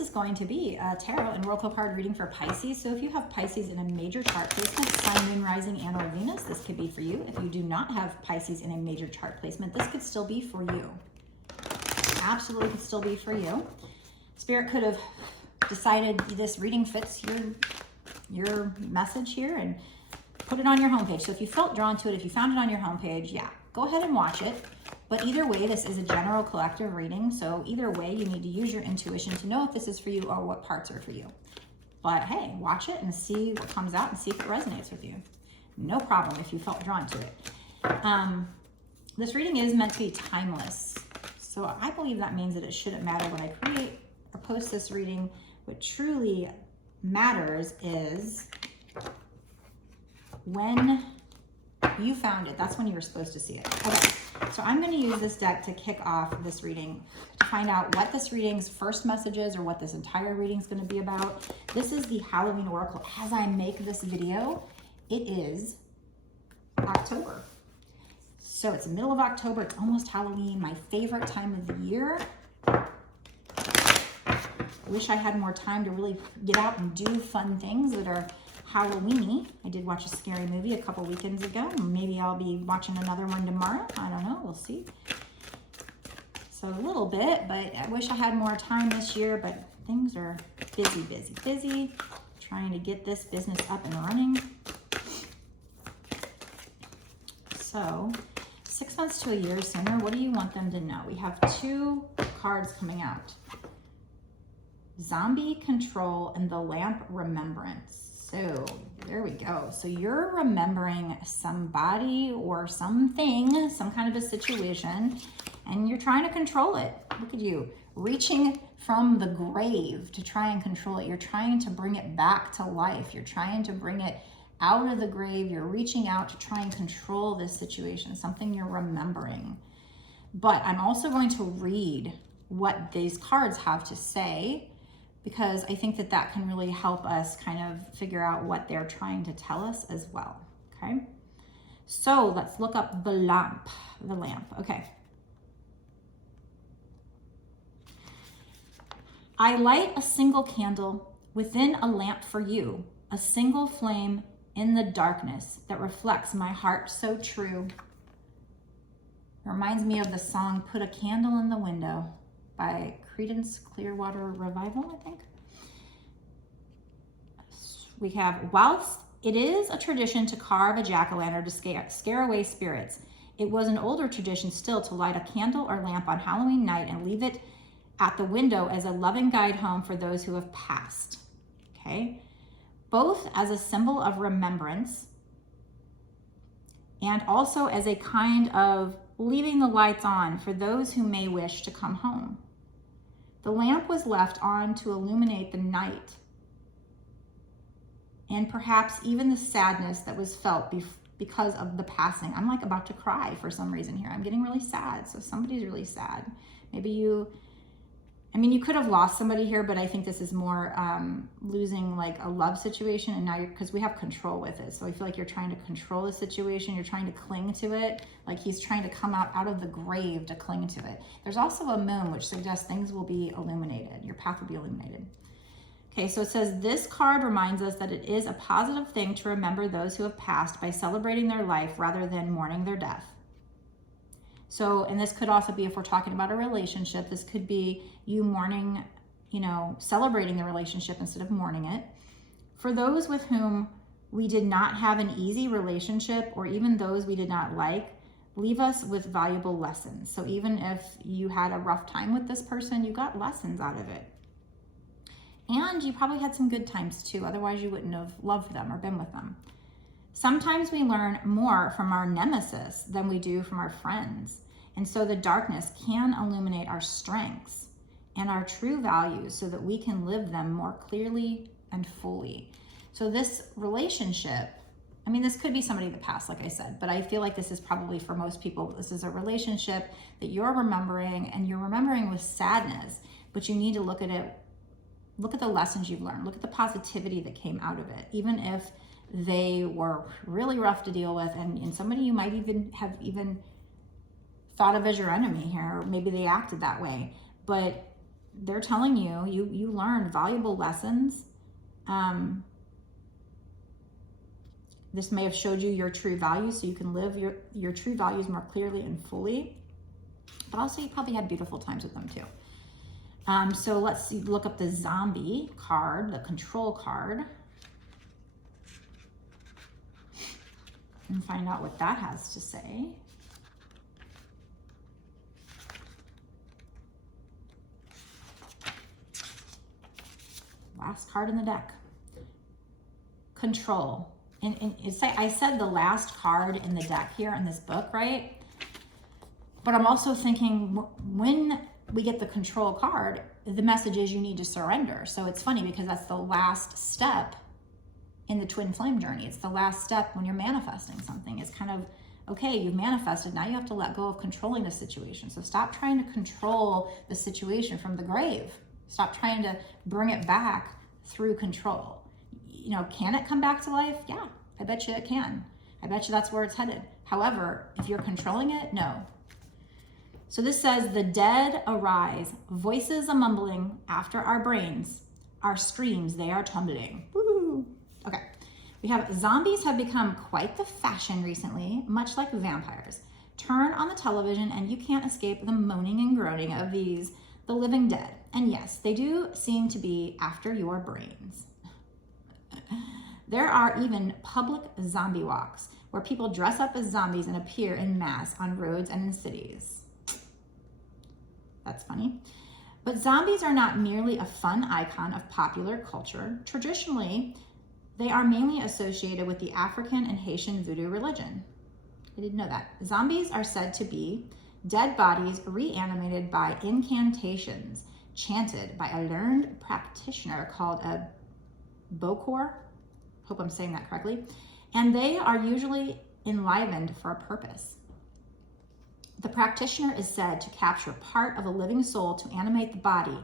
this is going to be a tarot and oracle card reading for Pisces. So if you have Pisces in a major chart placement, Sun, Moon, Rising, and or Venus, this could be for you. If you do not have Pisces in a major chart placement, this could still be for you. Absolutely could still be for you. Spirit could have decided this reading fits your message here and put it on your homepage. So if you felt drawn to it, if you found it on your homepage, yeah, go ahead and watch it. But either way, this is a general collective reading. So either way, you need to use your intuition to know if this is for you or what parts are for you. But hey, watch it and see what comes out and see if it resonates with you. No problem if you felt drawn to it. This reading is meant to be timeless. So I believe that means that it shouldn't matter when I create or post this reading. What truly matters is when you found it. That's when you were supposed to see it. Okay, so I'm going to use this deck to kick off this reading to find out what this reading's first message is or what this entire reading is going to be about. This is the Halloween Oracle. As I make this video, it is October. So it's the middle of October. It's almost Halloween, my favorite time of the year. I wish I had more time to really get out and do fun things that are Halloween-y. I did watch a scary movie a couple weekends ago. Maybe I'll be watching another one tomorrow. I don't know. We'll see. So a little bit, but I wish I had more time this year, but things are busy, busy, busy. Trying to get this business up and running. So 6 months to a year sooner, what do you want them to know? We have 2 cards coming out. Zombie Control and the Lamp Remembrance. So there we go. So you're remembering somebody or something, some kind of a situation, and you're trying to control it. Look at you, reaching from the grave to try and control it. You're trying to bring it back to life. You're trying to bring it out of the grave. You're reaching out to try and control this situation, something you're remembering. But I'm also going to read what these cards have to say, because I think that that can really help us kind of figure out what they're trying to tell us as well, okay? So let's look up the lamp, okay. I light a single candle within a lamp for you, a single flame in the darkness that reflects my heart so true. It reminds me of the song, Put a Candle in the Window by Creedence Clearwater Revival, I think. We have, whilst it is a tradition to carve a jack-o'-lantern to scare away spirits, it was an older tradition still to light a candle or lamp on Halloween night and leave it at the window as a loving guide home for those who have passed, okay? Both as a symbol of remembrance and also as a kind of leaving the lights on for those who may wish to come home. The lamp was left on to illuminate the night and perhaps even the sadness that was felt because of the passing. I'm like about to cry for some reason here. I'm getting really sad. So somebody's really sad. Maybe you could have lost somebody here, but I think this is more losing like a love situation. And now because we have control with it. So I feel like you're trying to control the situation. You're trying to cling to it. Like he's trying to come out of the grave to cling to it. There's also a moon, which suggests things will be illuminated. Your path will be illuminated. Okay, so it says this card reminds us that it is a positive thing to remember those who have passed by celebrating their life rather than mourning their death. So, and this could also be if we're talking about a relationship, this could be you mourning, celebrating the relationship instead of mourning it. For those with whom we did not have an easy relationship or even those we did not like, leave us with valuable lessons. So even if you had a rough time with this person, you got lessons out of it. And you probably had some good times too, otherwise you wouldn't have loved them or been with them. Sometimes we learn more from our nemesis than we do from our friends. And so the darkness can illuminate our strengths and our true values so that we can live them more clearly and fully. So this relationship, this could be somebody in the past, like I said, but I feel like this is probably for most people, this is a relationship that you're remembering and you're remembering with sadness, but you need to look at it. Look at the lessons you've learned. Look at the positivity that came out of it, even if they were really rough to deal with, and somebody you might even have thought of as your enemy here, or maybe they acted that way. But they're telling you, you learned valuable lessons. This may have showed you your true values so you can live your true values more clearly and fully. But also you probably had beautiful times with them too. So let's see, look up the zombie card, the control card, and find out what that has to say. Last card in the deck. Control. And I said the last card in the deck here in this book, right? But I'm also thinking when we get the control card, the message is you need to surrender. So it's funny because that's the last step in the twin flame journey. It's the last step when you're manifesting something. It's kind of, okay, you've manifested, now you have to let go of controlling the situation. So stop trying to control the situation from the grave. Stop trying to bring it back through control. You know, can it come back to life? Yeah, I bet you it can. I bet you that's where it's headed. However, if you're controlling it, no. So this says, the dead arise, voices a mumbling after our brains, our streams, they are tumbling. Woo! Okay, we have zombies have become quite the fashion recently, much like vampires. Turn on the television and you can't escape the moaning and groaning of these, the living dead. And yes, they do seem to be after your brains. There are even public zombie walks where people dress up as zombies and appear in mass on roads and in cities. That's funny. But zombies are not merely a fun icon of popular culture. Traditionally, they are mainly associated with the African and Haitian voodoo religion. I didn't know that. Zombies are said to be dead bodies reanimated by incantations chanted by a learned practitioner called a bokor. Hope I'm saying that correctly. And they are usually enlivened for a purpose. The practitioner is said to capture part of a living soul to animate the body,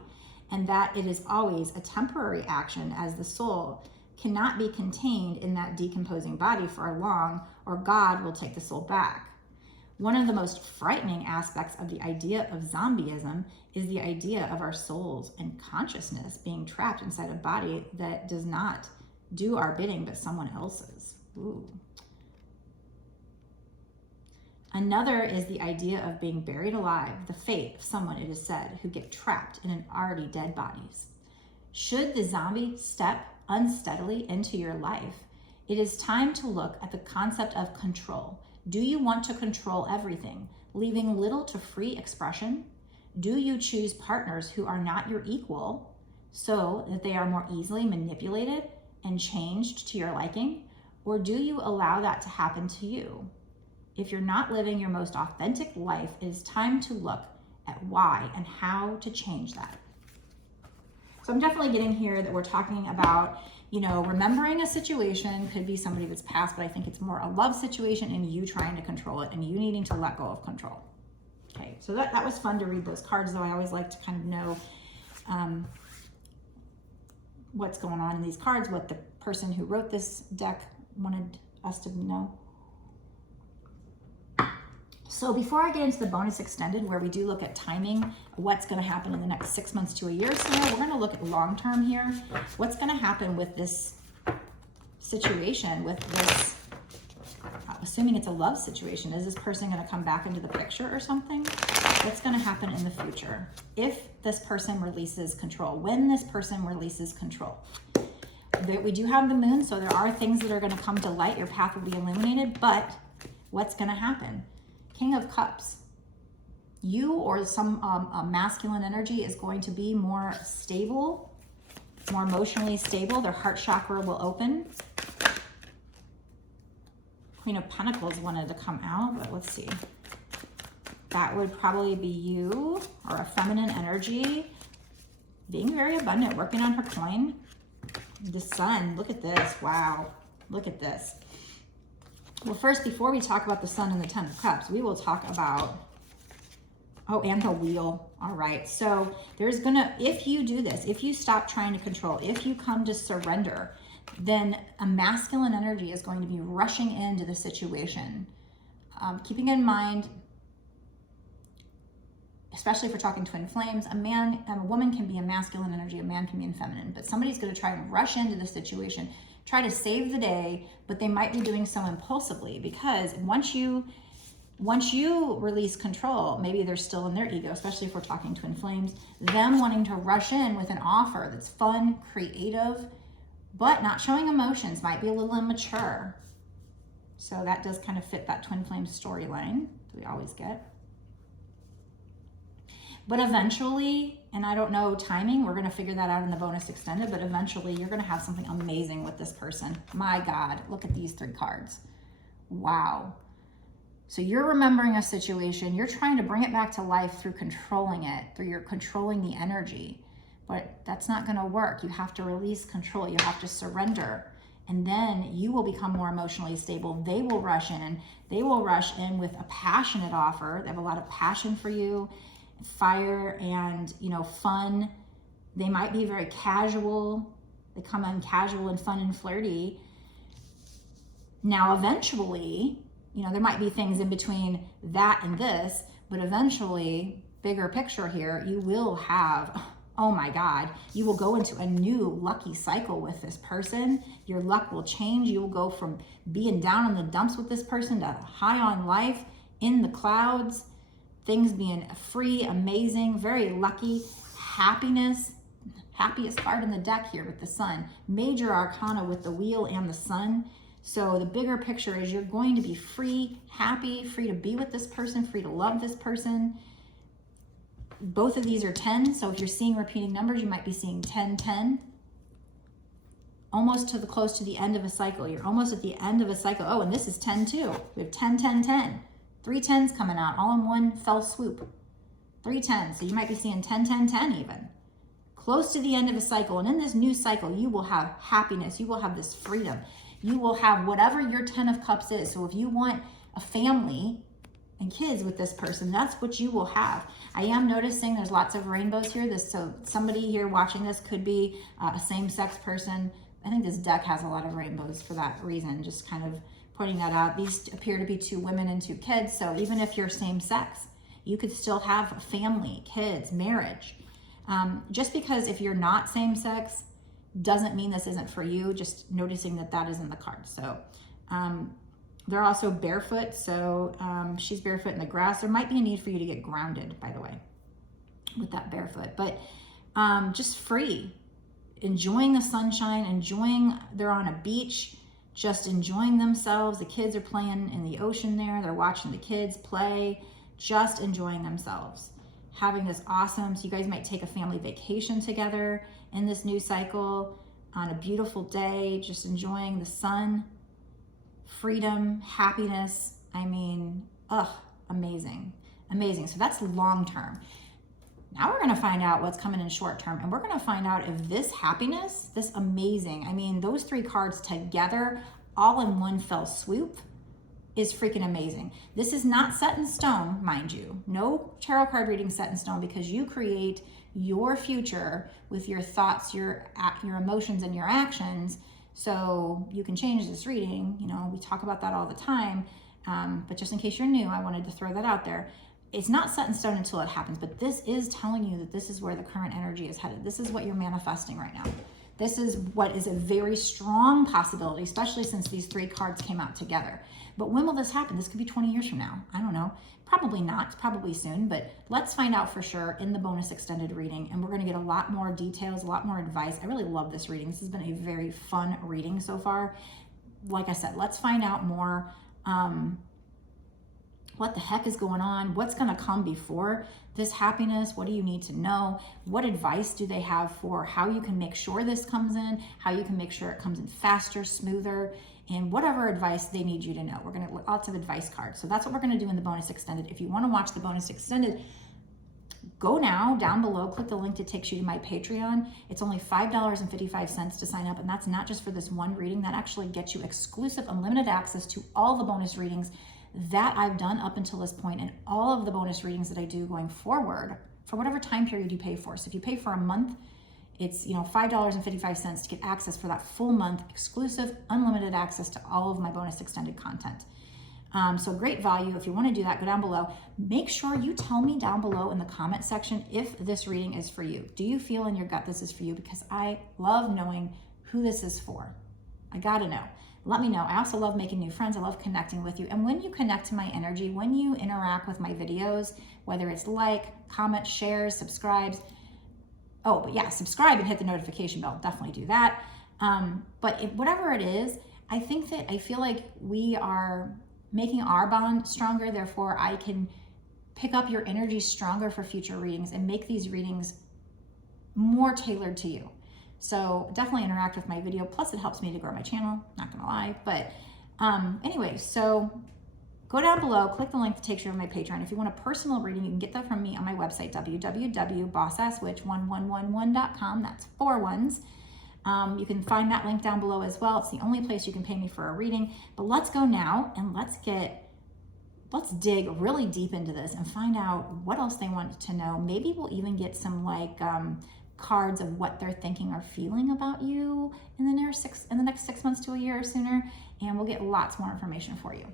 and that it is always a temporary action, as the soul cannot be contained in that decomposing body for long, or God will take the soul back. One of the most frightening aspects of the idea of zombieism is the idea of our souls and consciousness being trapped inside a body that does not do our bidding, but someone else's. Ooh. Another is the idea of being buried alive, the fate of someone, it is said, who get trapped in an already dead bodies. Should the zombie step unsteadily into your life, it is time to look at the concept of control. Do you want to control everything, leaving little to free expression? Do you choose partners who are not your equal so that they are more easily manipulated and changed to your liking? Or do you allow that to happen to you? If you're not living your most authentic life, it is time to look at why and how to change that. So I'm definitely getting here that we're talking about, you know, remembering a situation, could be somebody that's passed, but I think it's more a love situation and you trying to control it and you needing to let go of control. Okay, so that was fun to read those cards, though I always like to kind of know what's going on in these cards, what the person who wrote this deck wanted us to know. So before I get into the bonus extended, where we do look at timing, what's going to happen in the next 6 months to a year, so we're going to look at long term here. What's going to happen with this situation, with this, assuming it's a love situation, is this person going to come back into the picture or something? What's going to happen in the future if this person releases control, when this person releases control? We do have the moon, so there are things that are going to come to light. Your path will be illuminated, but what's going to happen? King of Cups. You or some masculine energy is going to be more stable, more emotionally stable. Their heart chakra will open. Queen of Pentacles wanted to come out, but let's see. That would probably be you, or a feminine energy, being very abundant, working on her coin. The Sun, look at this. Wow, look at this. Well, first, before we talk about the Sun and the Ten of Cups, we will talk about, oh, and the Wheel. All right, so there's gonna, if you do this, if you stop trying to control, if you come to surrender, then a masculine energy is going to be rushing into the situation. Keeping in mind, especially if we're talking twin flames, a woman can be in masculine energy, a man can be in feminine, but somebody's going to try and rush into the situation, try to save the day, but they might be doing so impulsively, because once you release control, maybe they're still in their ego, especially if we're talking twin flames, them wanting to rush in with an offer that's fun, creative, but not showing emotions, might be a little immature. So that does kind of fit that twin flame storyline that we always get. But eventually, and I don't know timing, we're going to figure that out in the bonus extended, but eventually you're going to have something amazing with this person. My God, look at these 3 cards. Wow. So you're remembering a situation, you're trying to bring it back to life through controlling it, through your controlling the energy, but that's not going to work. You have to release control. You have to surrender, and then you will become more emotionally stable. They will rush in. They will rush in with a passionate offer. They have a lot of passion for you, fire, and, you know, fun. They might be very casual. They come in casual and fun and flirty. Now, eventually, you know, there might be things in between that and this, but eventually, bigger picture here, you will have, oh my God, you will go into a new lucky cycle with this person. Your luck will change. You will go from being down in the dumps with this person to high on life, in the clouds, things being free, amazing, very lucky, happiness, happiest card in the deck here with the sun, major arcana with the wheel and the sun. So the bigger picture is you're going to be free, happy, free to be with this person, free to love this person. Both of these are 10, so if you're seeing repeating numbers, you might be seeing 10, 10. Almost to the close to the end of a cycle. You're almost at the end of a cycle. Oh, and this is 10 too. We have 10, 10, 10. 3 10s coming out, all in one fell swoop. 3 10s, so you might be seeing 10, 10, 10 even. Close to the end of a cycle, and in this new cycle, you will have happiness. You will have this freedom. You will have whatever your 10 of cups is. So if you want a family and kids with this person, that's what you will have. I am noticing there's lots of rainbows here. So somebody here watching this could be a same-sex person. I think this deck has a lot of rainbows for that reason, just kind of pointing that out. These appear to be 2 women and 2 kids. So even if you're same-sex, you could still have a family, kids, marriage. Just because if you're not same-sex doesn't mean this isn't for you, just noticing that that is in the card. So they're also barefoot, so she's barefoot in the grass. There might be a need for you to get grounded, by the way, with that barefoot, but just free, enjoying the sunshine, they're on a beach, just enjoying themselves. The kids are playing in the ocean there. They're watching the kids play, just enjoying themselves, having this awesome, so you guys might take a family vacation together in this new cycle on a beautiful day, just enjoying the sun, freedom, happiness. I mean, amazing, amazing. So that's long term. Now we're going to find out what's coming in short term, and we're going to find out if this happiness, this amazing, I mean, those 3 cards together, all in one fell swoop, is freaking amazing. This is not set in stone, mind you. No tarot card reading set in stone, because you create your future with your thoughts, your emotions, and your actions. So you can change this reading. You know, we talk about that all the time. But just in case you're new, I wanted to throw that out there. It's not set in stone until it happens, but this is telling you that this is where the current energy is headed. This is what you're manifesting right now. This is what is a very strong possibility, especially since these 3 cards came out together. But when will this happen? This could be 20 years from now. I don't know. Probably not, probably soon, but let's find out for sure in the bonus extended reading, and we're going to get a lot more details, a lot more advice. I really love this reading. This has been a very fun reading so far. Like I said, let's find out more what the heck is going on, what's going to come before this happiness, what do you need to know, what advice do they have for how you can make sure this comes in, how you can make sure it comes in faster, smoother, and whatever advice they need you to know. We're going to lots of advice cards. So that's what we're going to do in the bonus extended. If you want to watch the bonus extended, go now down below, click the link that takes you to my Patreon. It's only $5.55 to sign up, and that's not just for this one reading. That actually gets you exclusive unlimited access to all the bonus readings that I've done up until this point, and all of the bonus readings that I do going forward for whatever time period you pay for. So if you pay for a month, it's $5.55 to get access for that full month, exclusive unlimited access to all of my bonus extended content. So great value. If you want to do that, go down below. Make sure you tell me down below in the comment section if this reading is for you. Do you feel in your gut this is for you? Because I love knowing who this is for. I gotta know. Let me know. I also love making new friends. I love connecting with you. And when you connect to my energy, when you interact with my videos, whether it's like, comment, shares, subscribes. Oh, but yeah, subscribe and hit the notification bell. Definitely do that. Whatever it is, I feel like we are making our bond stronger. Therefore, I can pick up your energy stronger for future readings and make these readings more tailored to you. So definitely interact with my video. Plus it helps me to grow my channel, not gonna lie. But anyway, so go down below, click the link that takes you to my Patreon. If you want a personal reading, you can get that from me on my website, www.bossasswitch1111.com. That's 4 ones. You can find that link down below as well. It's the only place you can pay me for a reading. But let's go now and let's dig really deep into this and find out what else they want to know. Maybe we'll even get some like cards of what they're thinking or feeling about you in the next 6 months to a year or sooner, and we'll get lots more information for you.